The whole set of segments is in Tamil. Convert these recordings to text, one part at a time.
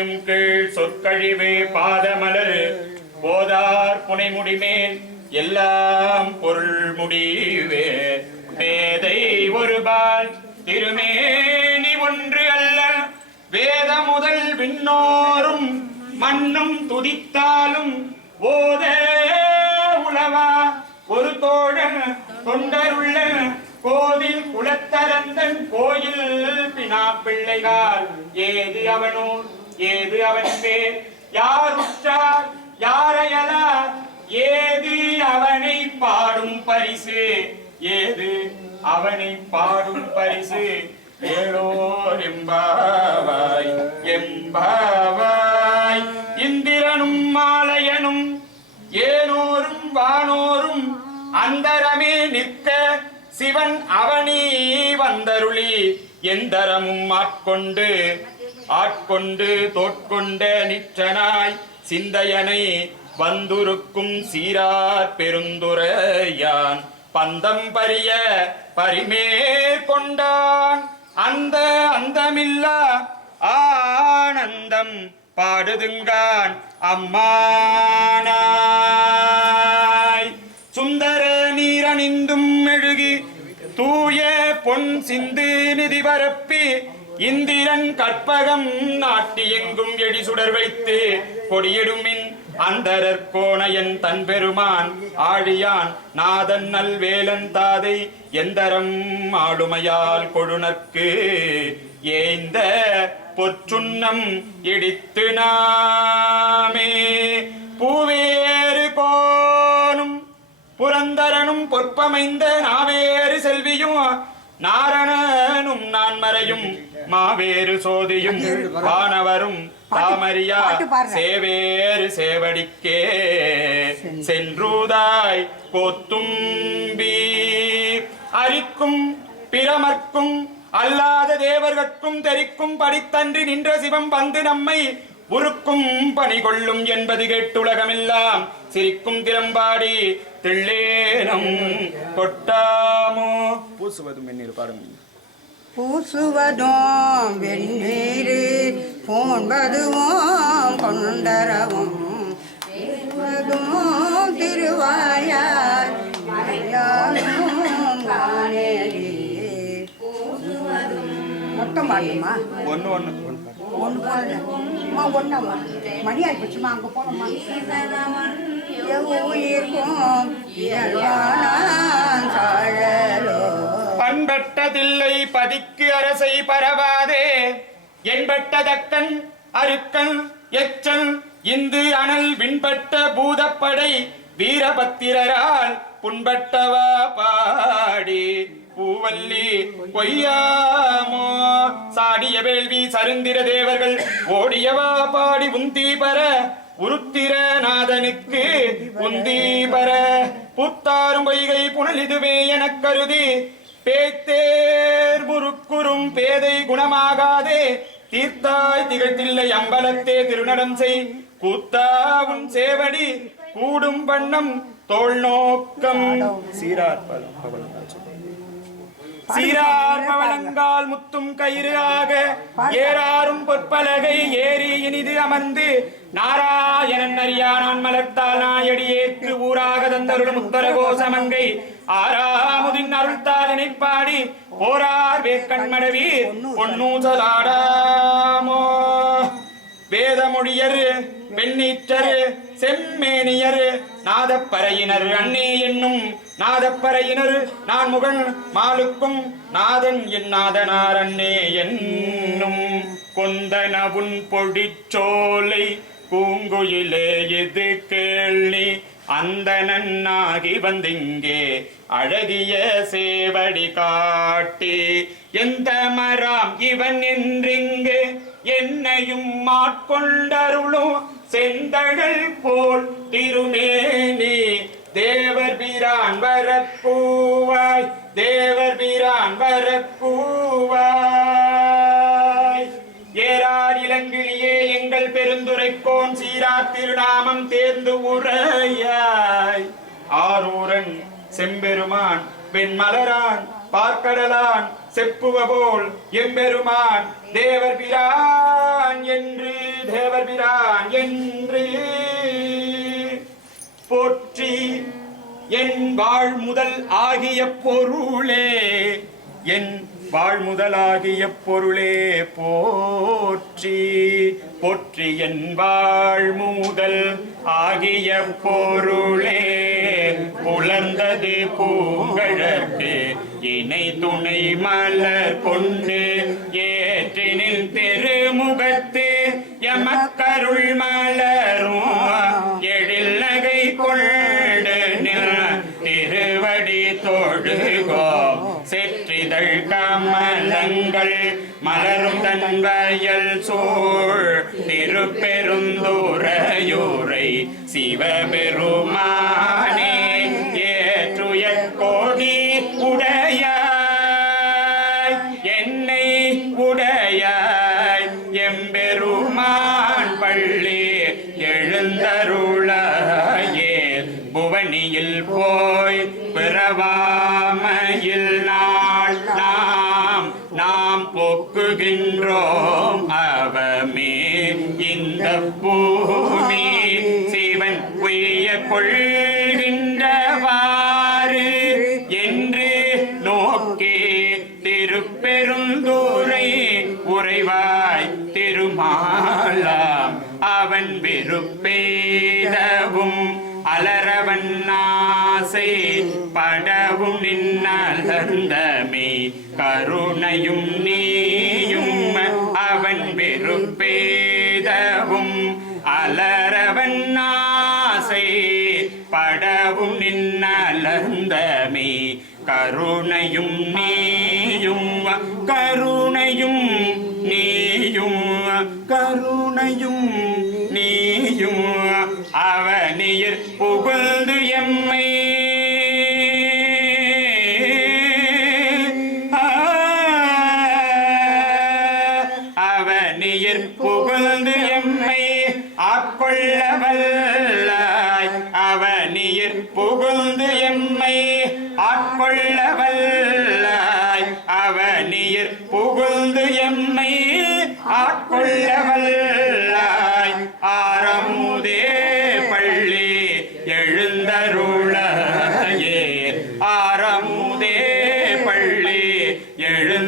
ஏழினும் கீழ் சொற்கழிவு பாதமலர். போதார் புனைமுடி எல்லாம் பொருள் முடிவே. வேதை ஒருபால் திருமேனி ஒன்று அல்ல. வேத முதல் விண்ணோரும் மண்ணும் துதித்தாலும் ஓத உளவா. ஒரு தோழன் தொண்டருள்ள கோவில் குலத்தரந்தன் கோயில் பினா பிள்ளைகால் ஏது அவனோர்? ஏது அவன் பேர் யார் உற்றார்? யாரையலா ஏது அவனை பாடும் பரிசு? ஏது அவனை பாடும் பரிசு? ஏழோர் எம்பாவாய் எம்பாவாய் இந்திரனும் மாலையனும் ஏனோரும் வானோரும் அந்தரமே நிற்க சிவன் அவனி வந்தருளி. எந்தரமும் ஆட்கொண்டு ஆட்கொண்டு தோட்கொண்ட நிற்றனாய் சிந்தையனை வந்துருக்கும் சீரார் பெருந்துரையான். பந்தம் பரிய பரிமேற்கொண்டான் அந்த அந்தமில்லா ஆனந்தம் பாடுதுங்கான் அம்மானாய். சுந்தர நீரணிந்தும் மெழுகி தூய பொன் சிந்து நிதி பரப்பி இந்திரன் கற்பகம் நாட்டி எங்கும் எடி சுடர் வைத்து கொடியிடுமின் அந்தரர் கோணையன் தன் பெருமான் ஆழியான் நாதன் நல் வேலன் தாதை எந்தரம் ஆளுமையால் கொழுனர்க்கு ஏந்த பொற்றுண்ணம் இடித்து நாமே. பூவேறு கோனும் புரந்தரனும் பொற்பமைந்த நாவேறு செல்வியும் நாரணனும் நான்மறையும் மாவேறு சோதியும் வானவரும் தாமரியா சேவேறு சேவடிக்கே. சென்றூதாய் கோத்தும்பி அரிக்கும் பிரமர்க்கும் அல்லாத தேவர்கட்கும் தெரிக்கும் படித்தன்றி நின்ற சிவம் வந்து நம்மை உருக்கும் பணி கொள்ளும் என்பது கேட்டுலகமெல்லாம் சிரிக்கும் திறம்பாடி திள்ளேனம் கொட்டாமோ பூசுவதும் என்னில் பாருங்க பூசுவதும் வெண்ணீர் போன்பதுவோம் கொண்டரவும். பேசுவதும் திருவாயார் மொத்தம் பாடணுமா ஒன்று ஒன்று ஒன்று மணி ஆயிடுச்சுமா அங்கே போனோமா உயிருக்கும் இயல்பான சாழலோ. பண்பட்டதில்லை பதிக்கு அரசை பரவாதே. என்பட்ட தக்கன் அருக்கன் எச்சன் இந்து அனல் விண்பட்ட பூதப்படை வீரபத்திரரால் புண்பட்டவா பாடி. பூவல்லி பொய்யாமோ சாடிய வேள்வி சருந்திர தேவர்கள் ஓடியவா பாடி. உந்தீபர உருத்திரநாதனுக்கு உந்தீபர புத்தாரும் பொய்கை புனலிதுவே எனக் கருதி. பேத்தேர் முறுக்குறும் பேதை குணமாகாதே தீர்த்தாய் திகழ்த்தில்லை அம்பலத்தே திருநடம் செய். கூத்தாவும் சேவடி கூடும் வண்ணம் தோல் நோக்கம். சீரார் சீரார் பவளங்கால் முத்தும் கயிறு ஆக ஏறாரும் பொற்பலகை ஏறி இனிது அமர்ந்து நாராயணன் அறியானான் மலர்த்தால் நாயடியேற்கு ஊராக தந்தருள் முத்தர கோசமங்கை ஆறாமுதின் அருள்தா பாடி போரார் வேக்கண்மடவி பொன்னூசலாடாமோ. வேதமொழியர் வெண்ணீற்றர் செம்மேனியர் நாதப்பறையினர் அண்ணே என்னும் நாதப்பறையினர் நான் முகன் மாலுக்கும் நாதன் என் நாதனார் அன்னே என்னும். கொந்தனவுன் பொடிச்சோலை பூங்குயிலே இது கேள்வி அந்த நன்னாகி வந்திங்கே அழகிய சேவடி காட்டி எந்த மராம் இவன் என்றிங்கு என்னையும் மாட்கொண்டருளும் செந்தகள் போல் திருமேனி. தேவர் பிரான் வரப்பூவாய் தேவர் பிரான் வரப்பூ பெருந்துரைக்கோன் சீரா திருநாமம் தேர்ந்து உரையாய். ஆரூரன் செம்பெருமான் வெண்மலரான் பார்க்கடலான் செப்புவ போல் எம்பெருமான் தேவர் பிரான் என்று தேவர் பிரான் என்று. போற்றி என் வாழ் முதல் ஆகிய பொருளே என் வாழ்முதலாகிய பொருளே போற்றி போற்றி என் வாழ்முதல் ஆகிய பொருளே. புலர்ந்தது பூங்கழற்கு இணை துணை மலர் கொண்டு ஏற்றினில் திருமுகத்து எமக்கருள் மலரும். செற்றிதழ் கமலங்கள் மலரும் தன் வயல் சூழ். திருப்பெருந்துரையூரை சிவபெருமானே. போக்குகின்றோம். அவமே இந்த பூமி சிவன் உய கொள்கின்றவாறு என்று நோக்கே திருப்பெருந்தூரை உறைவாய் திருமாலாம். அவன் வெறுப்பேதவும் அலரவன் ஆசை படவும் நின்னலர்ந்தமே கருணையும் கருணையும் நீயும் கருணையும் நீயும் கருணையும்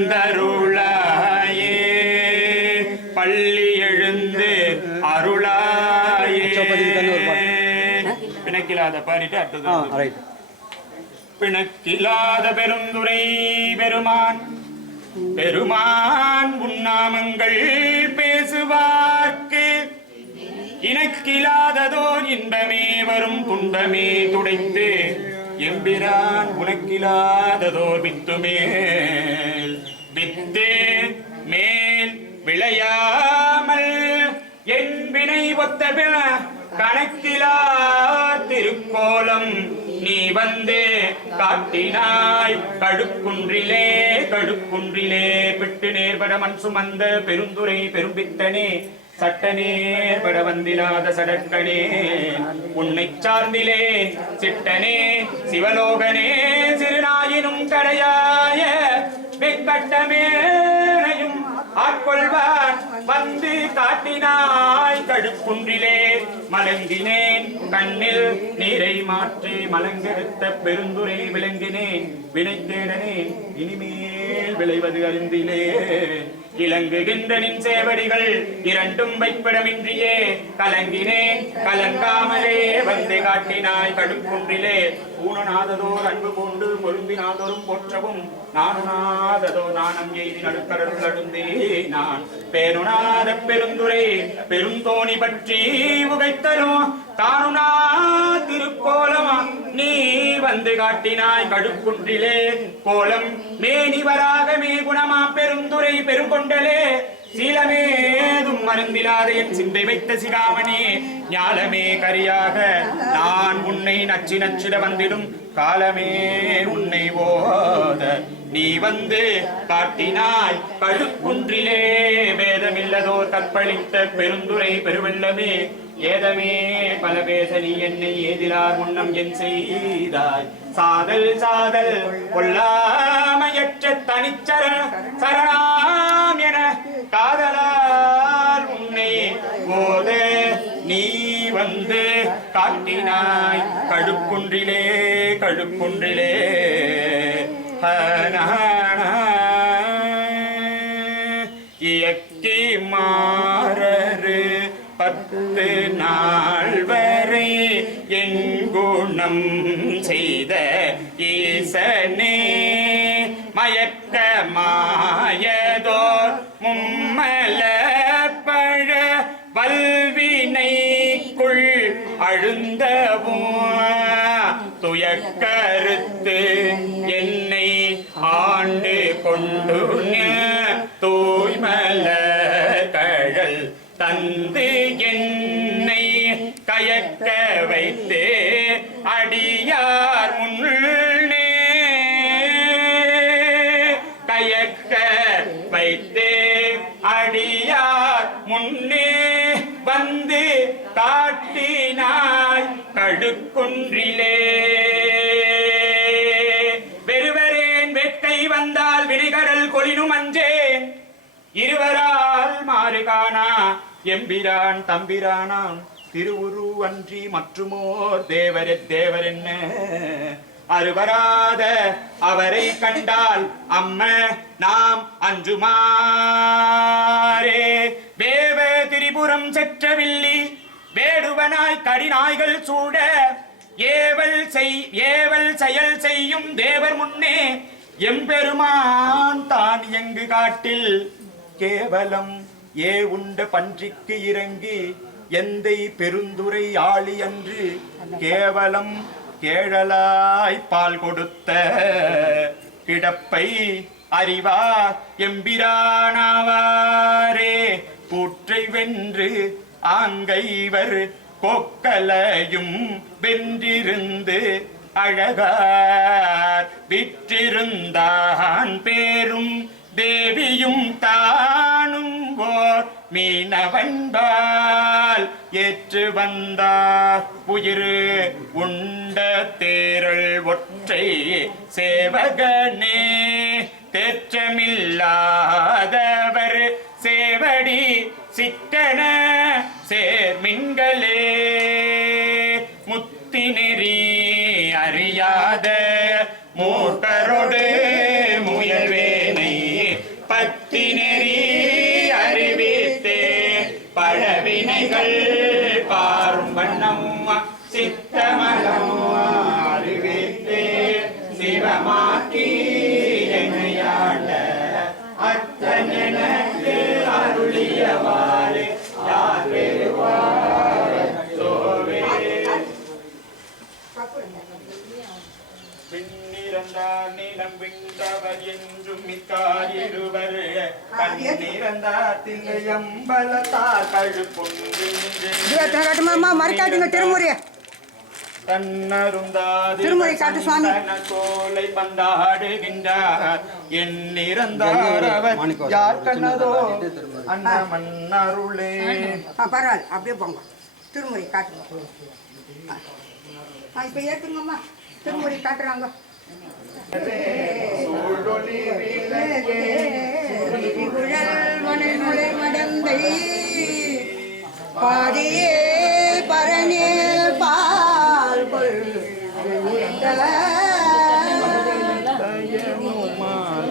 எழுந்தருளாயே பள்ளி எழுந்து அருளாயே. பிணக்கிலாத பாடிட்டு அடுத்தது பிணக்கிலாத பெருந்துரை பெருமான். பெருமான் உண்ணாமங்கள் பேசுவார்க்கு. இணக்கிலாததோர் இன்பமே வரும் துன்பமே துடைத்து. எம்பிரான் உனக்கில்லாததோர் வித்துமேல் வித்து மேல் விளையாமல் என்பினை ஒத்த பிற கணக்கிலா திருக்கோலம் நீ வந்தே காட்டினாய் கடுக்குன்றிலே கடுக்குன்றிலே பிட்டு நேர்பட மண் சுமந்த பெருந்துரை பெரும்பித்தனே சட்டனே நேர்பட சடக்கனே உன்னை சார்ந்திலேன் சிட்டனே சிவலோகனே சிறுநாயினும் கடையாய வெங்கட்டமேனையும் ஆட்கொள்வான் வந்து காட்டினாய் கடுக்குன்றிலே மலங்கினேன். கண்ணில் நீரை மாற்றி மலங்கெடுத்த பெருந்துரை விளங்கினேன். வினைத்தேடனேன் இனிமேல் விளைவது அறிந்திலே. இலங்குகின்ற நின் சேவடிகள் இரண்டும் வைப்பிடமின்றியே. கலங்கினேன் கலங்காமலே வந்து காட்டினாய் கடுக்குன்றிலே ஊனநாததோர் அன்பு கொண்டு பொருந்தினாதோறும் போற்றவும் நானுநாததோ நாணம் எய்தி நடுக்கடல் அழுந்தே நான். பேருநாத பெருந்துரை பெருந்தோணி பற்றி உகைத்தலும் தானுனா திருக்கோலமா நீ வந்து காட்டினாய் கடுக்குன்றிலே. கோலம் மேனிவராக மே குணமா பெருந்துரை பெருங்கொண்டலே. சீலமேதும் மருந்திலாத என் சிந்தை வைத்த சிகாமணி. ஞாலமே கரியாக நான் உன்னை நச்சு நச்சிட வந்திடும். காலமே உன்னை ஓத நீ வந்து காட்டினாய் கடுக்குன்றிலே. வேதமில்லதோ கற்பழித்த பெருந்துரை பெருவெள்ளமே. ஏதமே பல பேச நீ என்னை ஏதிலார் முன்னம் என் செய்தாய். சாதல் சாதல் கொல்லாமையற்ற தனிச்சர சரணாம் என காதலால் உன்னை போத நீ வந்து காட்டினாய். கழுக்குன்றிலே கழுக்குன்றிலே ஹனா பத்து நாள் வரை என் செய்த ஈசனே மயக்க மாயதோ மும்மல பழ வல்வினைக்குள் அழுந்தவும். துயக்கருத்து என்னை ஆண்டு கொண்டு எம்பிரான் தம்பிரானாம் திருவுரு அன்றி மற்றுமோர் தேவரே தேவரென்ன? அருவராத அவரை கண்டால் அம்ம நாம் அஞ்சுமாரே வேவ திரிபுரம் செற்றவில்லி வேடுவனாய் கடிநாய்கள் சூட ஏவல் செய் ஏவல் செயல் செய்யும் தேவர் முன்னே எம்பெருமான் தான் எங்கு காட்டில் கேவலம். ஏ உண்ட பன்றிக்கு இறங்கி எந்தை பெருந்துரை ஆளி அன்று கேவலம் கேழலாய் பால் கொடுத்த கிடப்பை அறிவா எம்பிரானாவாரே. கூற்றை வென்று ஆங்கைவர் கொக்கலையும் வென்றிருந்து அழகார் விற்றிருந்தான் பேரும் மீனவன்பால் ஏற்று வந்தார். உயிர் உண்ட தேரல் ஒற்றை சேவகனே. தேற்றமில்லாதவர் சேவடி சிக்கன சேர்மின்களே. முத்தி நெறி அறியாத மூக்கரோடு இருபத்தி காட்டுமாம்மா மறுக்காட்டுங்க திருமுறை திருமுறை காட்டு சுவாமி. கோலை பந்தாடுகின்றார் என் இறந்தார் அவர் யார் கண்ணதோ அண்ணமன் அருளே ஆ பரவாயில்ல அப்படியே போங்க திருமுறை காட்டுங்க இப்போ ஏற்றுங்கம்மா திருமுறை காட்டுறாங்க விளக்கே குழல் முளை மடந்தை. பாடியே பரணே பால் கொள். தயமுமால்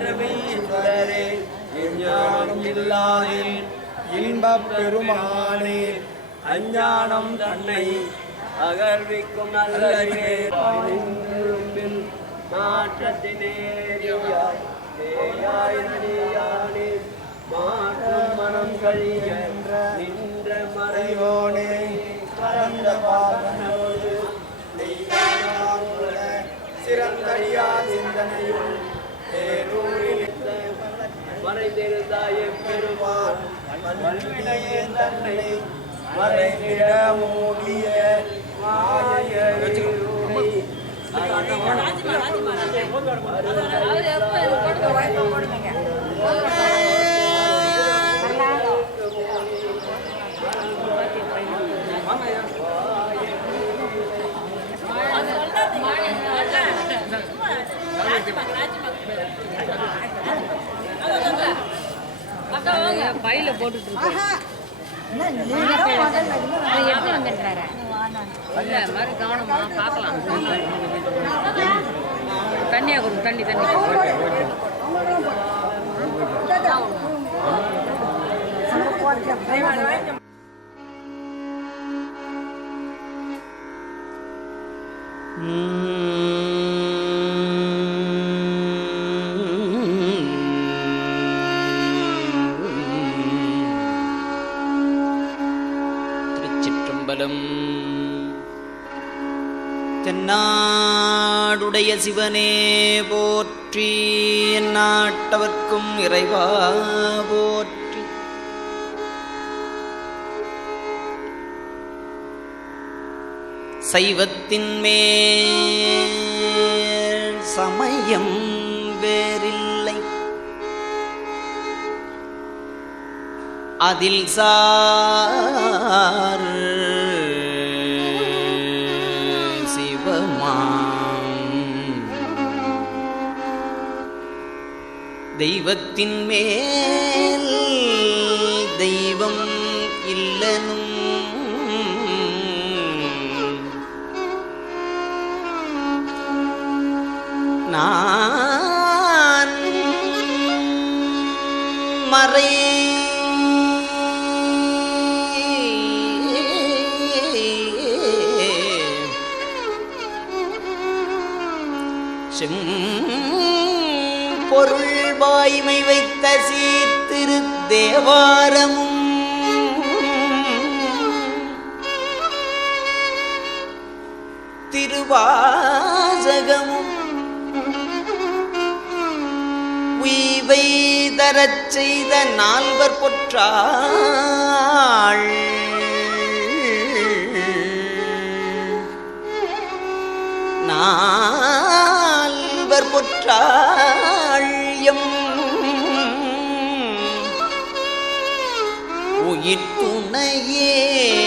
மெலிரில் சுடரே எஞ்ஞானம் இல்லாதில் இன்பப் பெருமானே அஞ்ஞானம் தன்னை அகழ்விக்கும் நல்லறிவே. மாற்றத்தினேயாய் தேயாய் மாற்றம் மனம் கழிய நின்ற மறைவோனே. பரந்த பாகனோடு சிறந்தறியா சிந்தனையுள் மறைந்திருந்தாய பெருமான் வல்வினையே தன்னை மறைந்திட மூடிய மாய போட்டுட்டு எப்படி வந்துடுறாரு இல்லை மாதிரி கவனமா தண்ணி தண்ணி. திருச்சிற்றம்பலம் தென்னாடுடைய சிவனே போற்றி நாட்டவர்க்கும் இறைவா போற்றி. சைவத்தின் மேல் சமயம் வேறில்லை. அதில் சார் தெய்வத்தின் மேல் தெய்வம் இல்லனும். தேவாரமும். திருவாசகமும். உய்வை தரச் செய்த நால்வர் பொற்றாள். நால்வர் பொற்றாள் எம் உயிர் துணையே.